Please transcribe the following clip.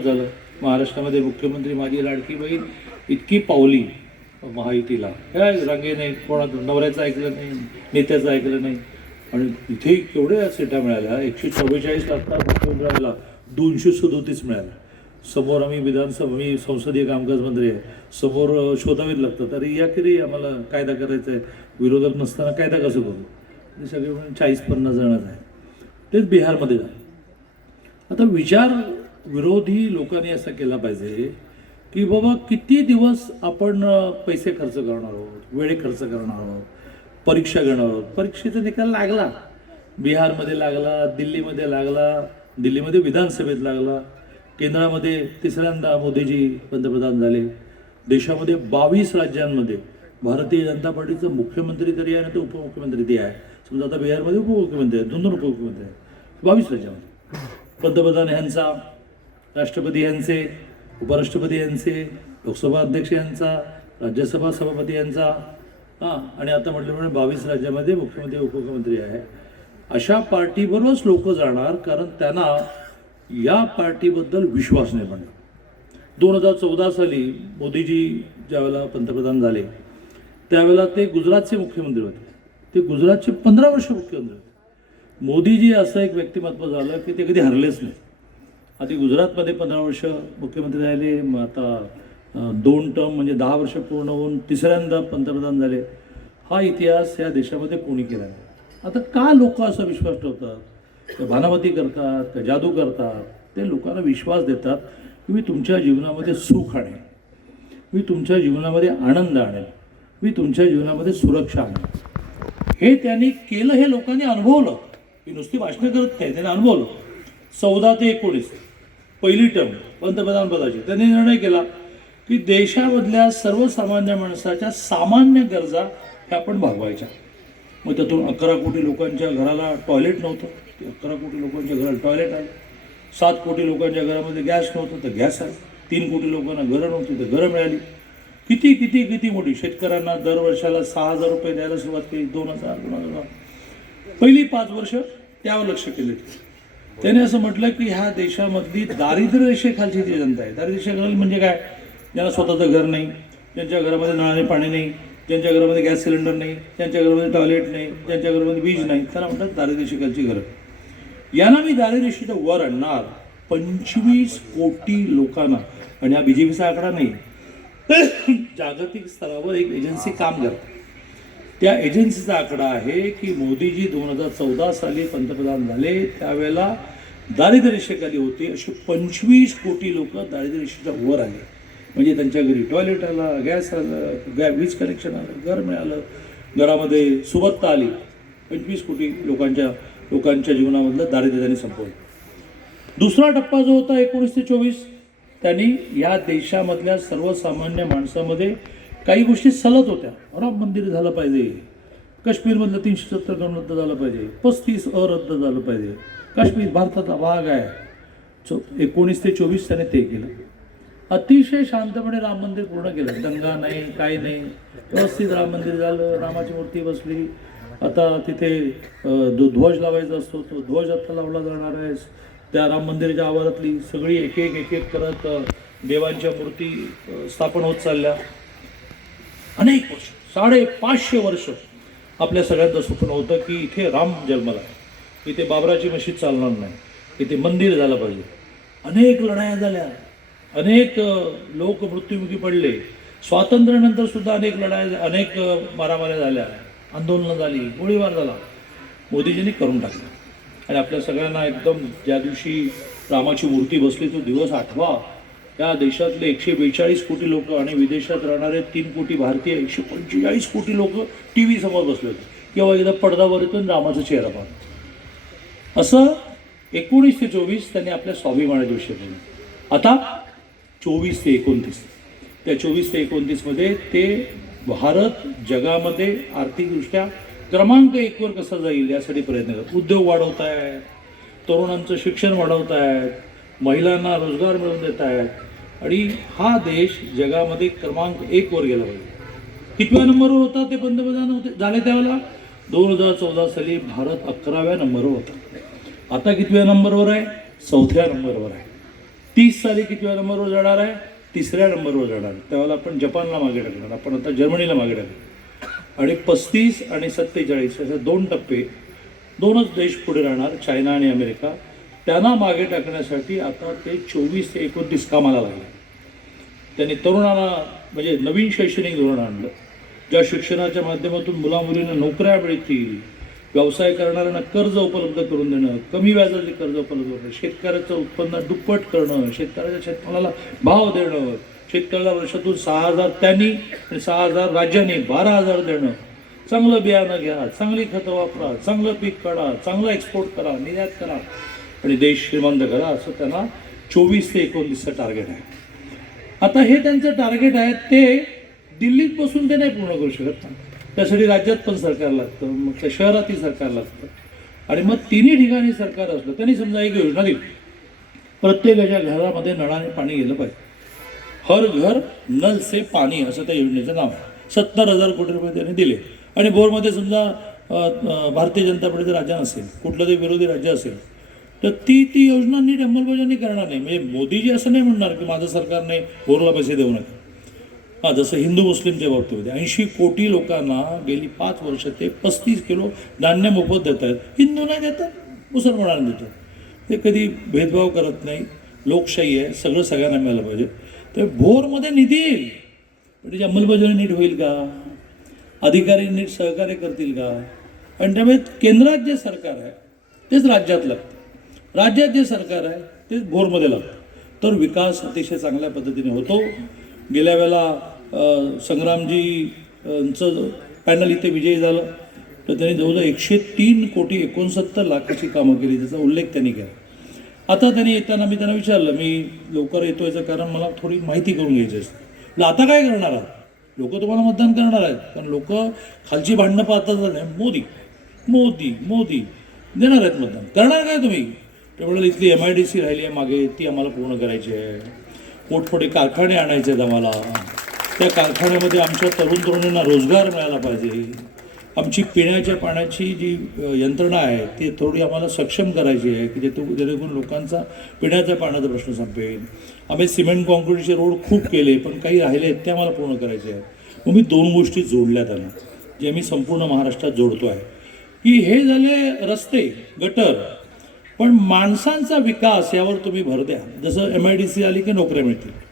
महाराष्ट्रात झालं. महाराष्ट्रामध्ये मुख्यमंत्री माझी लाडकी बहीण इतकी पावली महायुतीला, काय रांगेने कोणा नवऱ्याचं ऐकलं नाही, नेत्याचं ऐकलं नाही. आणि इथे केवढ्या सीटा मिळाल्या, 144 आता मुख्यमंत्र्याला 237 मिळाल्या. समोर आम्ही मी संसदीय कामकाज मंत्री आहे, समोर शोधावेच लागतं. तरी या की आम्हाला कायदा करायचा आहे, विरोधक नसताना कायदा कसं करू. ते सगळे म्हणून 40-50 जणच आहे. तेच बिहारमध्ये झालं. आता विचार विरोधी लोकांनी असा केला पाहिजे की बाबा किती दिवस आपण पैसे खर्च करणार आहोत, वेळ खर्च करणार आहोत, परीक्षा घेणार आहोत. परीक्षेचा निकाल लागला, बिहारमध्ये लागला, दिल्लीमध्ये लागला, दिल्लीमध्ये विधानसभेत लागला, केंद्रामध्ये तिसऱ्यांदा मोदीजी पंतप्रधान झाले. देशामध्ये 22 राज्यांमध्ये भारतीय जनता पार्टीचं मुख्यमंत्री तरी आहे ना, तो उपमुख्यमंत्री ते आहे. समजा आता बिहारमध्ये उपमुख्यमंत्री आहेत, 2 उपमुख्यमंत्री आहेत 22 राज्यामध्ये. पंतप्रधान यांचा, राष्ट्रपती यांचे, उपराष्ट्रपती यांचे, लोकसभा अध्यक्ष यांचा, राज्यसभा सभापती यांचा, आणि आता म्हटल्याप्रमाणे 22 राज्यामध्ये मुख्यमंत्री उपमुख्यमंत्री आहे. अशा पार्टीबरोबरच लोक जाणार, कारण त्यांना या पार्टीबद्दल विश्वास नाही पडला. 2014 साली मोदीजी ज्यावेळेला पंतप्रधान झाले त्यावेळेला ते गुजरातचे मुख्यमंत्री होते. ते गुजरातचे 15 वर्ष मुख्यमंत्री होते. मोदीजी असं एक व्यक्तिमत्व झालं की ते कधी हरलेच नाही. आधी गुजरातमध्ये 15 वर्ष मुख्यमंत्री राहिले, मग आता 2 टर्म म्हणजे 10 वर्ष पूर्ण होऊन तिसऱ्यांदा पंतप्रधान झाले. हा इतिहास या देशामध्ये कोणी केला नाही. आता का लोक असा विश्वास ठेवतात, त्या भानामती करतात, त्या जादू करतात. ते लोकांना विश्वास देतात की मी तुमच्या जीवनामध्ये सुख आणेन, मी तुमच्या जीवनामध्ये आनंद आणेन, मी तुमच्या जीवनामध्ये सुरक्षा आणेन. हे त्यांनी केलं, हे लोकांनी अनुभवलं. ही नुसती भाषणं करत नाही, त्यांनी अनुभवलं. 14 ते 19 पहिली टर्म पंतप्रधान पदाची त्यांनी निर्णय केला की देशामधल्या सर्वसामान्य माणसाच्या सामान्य गरजा ह्या आपण भागवायच्या. मग त्यातून 11 कोटी लोकांच्या घराला टॉयलेट नव्हतं, 11 कोटी लोकांच्या घराला टॉयलेट आलं. 7 कोटी लोकांच्या घरामध्ये गॅस नव्हतं, तर गॅस आलं. 3 कोटी लोकांना घरं नव्हती, तर घरं मिळाली. किती किती किती मोठी. शेतकऱ्यांना दर वर्षाला 6,000 रुपये द्यायला सुरुवात केली. 2,000 पहिली 5 वर्ष त्यावर लक्ष केले. त्याने असं म्हटलं की ह्या देशामधली दारिद्र्य रेषेखालची जी जनता आहे, दारिद्र्य रेषेखाली म्हणजे काय, ज्यांना स्वतःचं घर नाही, ज्यांच्या घरामध्ये नळाने पाणी नाही, ज्यांच्या घरामध्ये गॅस सिलेंडर नाही, ज्यांच्या घरामध्ये टॉयलेट नाही, ज्यांच्या घरामध्ये वीज नाही, त्यांना म्हणतात दारिद्र्य रेषेखालची घरं. यांना मी दारिद्र्य रेषेच्या वर आणणार 25 कोटी लोकांना. आणि हा BJPचा आकडा नाही, जागतिक स्तरावर एक एजन्सी काम करते. त्या एजन्सीचा आकडा आहे की मोदीजी 2014 साली पंतप्रधान झाले त्यावेळेला दारिद्र्य रेषेखाली होते असे 25 कोटी लोक दारिद्र्य रेषेच्या वर आले. म्हणजे त्यांच्या घरी टॉयलेट आलं, गॅस आलं, वीज कनेक्शन आलं, घर मिळालं, घरामध्ये सुबत्ता आली. 25 कोटी लोकांच्या जीवनामधलं दारिद्र्य त्यांनी संपवलं. दुसरा टप्पा जो होता 19 ते 24, त्यांनी या देशामधल्या सर्वसामान्य माणसामध्ये काही गोष्टी सलत होत्या. राम मंदिर झालं पाहिजे, काश्मीरमधलं 370 कलम रद्द झालं पाहिजे, 35 रद्द झालं पाहिजे, काश्मीर भारताचा भाग आहे. 19 ते 24 त्याने ते केलं. अतिशय शांतपणे राम मंदिर पूर्ण केलं. दंगा नाही, काही नाही, व्यवस्थित राम मंदिर झालं. रामाची मूर्ती बसली. आता तिथे ध्वज लावायचा असतो, तो ध्वज आता लावला जाणार आहे. त्या राम मंदिराच्या आवारातली सगळी एक एक करत देवांच्या मूर्ती स्थापन होत चालल्या. अनेक वर्ष, 550 वर्ष आपल्या सगळ्यांचं स्वप्न होतं की इथे राम जन्मला आहे, इथे बाबराची मशीद चालणार नाही, इथे मंदिर झालं पाहिजे. अनेक लढाया झाल्या, अनेक लोक मृत्युमुखी पडले. स्वातंत्र्यानंतर सुद्धा अनेक लढाया, अनेक मारामाऱ्या झाल्या, आंदोलनं झाली, गोळीबार झाला. मोदीजींनी करून टाकलं. आणि आपल्या सगळ्यांना एकदम ज्या दिवशी रामाची मूर्ती बसली तो दिवस आठवा. या देशातले 142 कोटी लोक आणि विदेशात राहणारे 3 कोटी भारतीय, 145 कोटी लोक TV समोर बसले होते. किंवा एकदा पडद्यावर येतो रामाचा चेहरा पाहतो. असं 19 ते 24 त्यांनी आपल्या स्वाभिमानाच्या विषय केले. आता 24 ते 29, त्या 24 ते 29 मध्ये ते भारत जगामध्ये आर्थिकदृष्ट्या क्रमांक 1 वर कसा जाईल यासाठी प्रयत्न करतात. उद्योग वाढवत आहेत, तरुणांचं शिक्षण वाढवत आहेत, महिलांना रोजगार मिळवून देत आहेत. आणि हा देश जगामध्ये क्रमांक 1 वर गेला पाहिजे. कितव्या नंबरवर होता ते पंतप्रधान होते झाले त्यावेळेला? 2014 साली भारत 11व्या नंबरवर होता. आता कितव्या नंबरवर आहे? 4थ्या नंबरवर आहे. 30 साली कितव्या नंबरवर जाणार आहे? 3ऱ्या नंबरवर जाणार. त्यावेळेला आपण जपानला मागे टाकणार, आपण आता जर्मनीला मागे टाकणार. आणि 35 आणि 47 असे 2 टप्पे, 2च देश पुढे राहणार, चायना आणि अमेरिका. त्यांना मागे टाकण्यासाठी आता ते 24 ते 29 कामाला लागले. त्यांनी तरुणांना म्हणजे नवीन शैक्षणिक धोरण आणलं, ज्या शिक्षणाच्या माध्यमातून मुलामुलींना नोकऱ्या मिळतील, व्यवसाय करणाऱ्यांना कर्ज उपलब्ध करून देणं, कमी व्याजाचे कर्ज उपलब्ध करणं, शेतकऱ्याचं उत्पन्न दुप्पट करणं, शेतकऱ्याच्या शेतमालाला भाव देणं, शेतकऱ्याला वर्षातून 6,000 त्यांनी आणि 6,000 राज्यांनी 12,000 देणं, चांगलं बियाणं घ्या, चांगली खतं वापरा, चांगलं पीक काढा, चांगलं एक्सपोर्ट करा, निर्यात करा आणि देश श्रीमंत करा, असं त्यांना 24 ते 29चं टार्गेट आहे. आता हे त्यांचं टार्गेट आहे, ते दिल्लीत बसून ते नाही पूर्ण करू शकत ना. त्यासाठी राज्यात पण सरकार लागतं, मग त्या शहरातही सरकार लागतं आणि मग तिन्ही ठिकाणी सरकार असलं. त्यांनी समजा एक योजना दिली, प्रत्येकाच्या घरामध्ये नळाने पाणी गेलं पाहिजे, हर घर नल से पाणी असं त्या योजनेचं नाव आहे. 70,000 कोटी रुपये त्यांनी दिले. आणि भोरमध्ये समजा भारतीय जनता पार्टीचं राज्य नसेल, कुठलं तरी विरोधी राज्य असेल, तर ती योजना नीट अंमलबजावणी करणार नाही. म्हणजे मोदीजी असं नाही म्हणणार की माझं सरकारने भोरला पैसे देऊ नका. हां, जसं हिंदू मुस्लिमच्या बाबतीमध्ये 80 कोटी लोकांना गेली 5 वर्ष ते 35 किलो धान्य मोफत देत आहेत. हिंदू नाही देतात, मुसलमानांना देतात. ते कधी भेदभाव करत नाही. लोकशाही आहे, सगळं सगळ्यांना मिळालं पाहिजे. तर भोरमध्ये निधी येईल, पण त्याची अंमलबजावणी नीट होईल का? अधिकारी नीट सहकार्य करतील का? आणि त्यामुळे केंद्रात जे सरकार आहे तेच राज्यात लागतं, राज्यात जे सरकार आहे तेच भोरमध्ये लागतं. तर विकास अतिशय चांगल्या पद्धतीने होतो. गेल्या वेळेला संग्रामजींचं पॅनल इथे विजयी झालं, तर त्यांनी जवळजवळ 103 कोटी 69 लाखाची कामं केली, त्याचा उल्लेख त्यांनी केला. आता त्यांनी येताना मी त्यांना विचारलं, मी लवकर येतो याचं कारण मला थोडी माहिती करून घ्यायची असते. आता काय करणार आहात? लोक तुम्हाला मतदान करणार आहेत, कारण लोक खालची भांडणं पाहतात, मोदी मोदी मोदी देणार आहेत मतदान. करणार काय तुम्ही? त्यावेळेला इथली MIDC राहिली आहे मागे, ती आम्हाला पूर्ण करायची आहे. मोठमोठे कारखाने आणायचे आहेत आम्हाला, त्या कारखान्यामध्ये आमच्या तरुणांना रोजगार मिळाला पाहिजे. आमची पिण्याच्या पाण्याची जी यंत्रणा आहे ती थोडी आम्हाला सक्षम करायची आहे की जेणेकरून लोकांचा पिण्याच्या पाण्याचा प्रश्न संपेल. आम्ही सिमेंट कॉन्क्रीटचे रोड खूप केले, पण काही राहिले आहेत ते आम्हाला पूर्ण करायचे आहेत. मग मी 2 गोष्टी जोडल्या त्यांना, जे मी संपूर्ण महाराष्ट्रात जोडतो आहे, की हे झाले रस्ते गटर, पण माणसांचा विकास यावर तुम्ही भर द्या. जसं MIDC आली की नोकऱ्या मिळतील,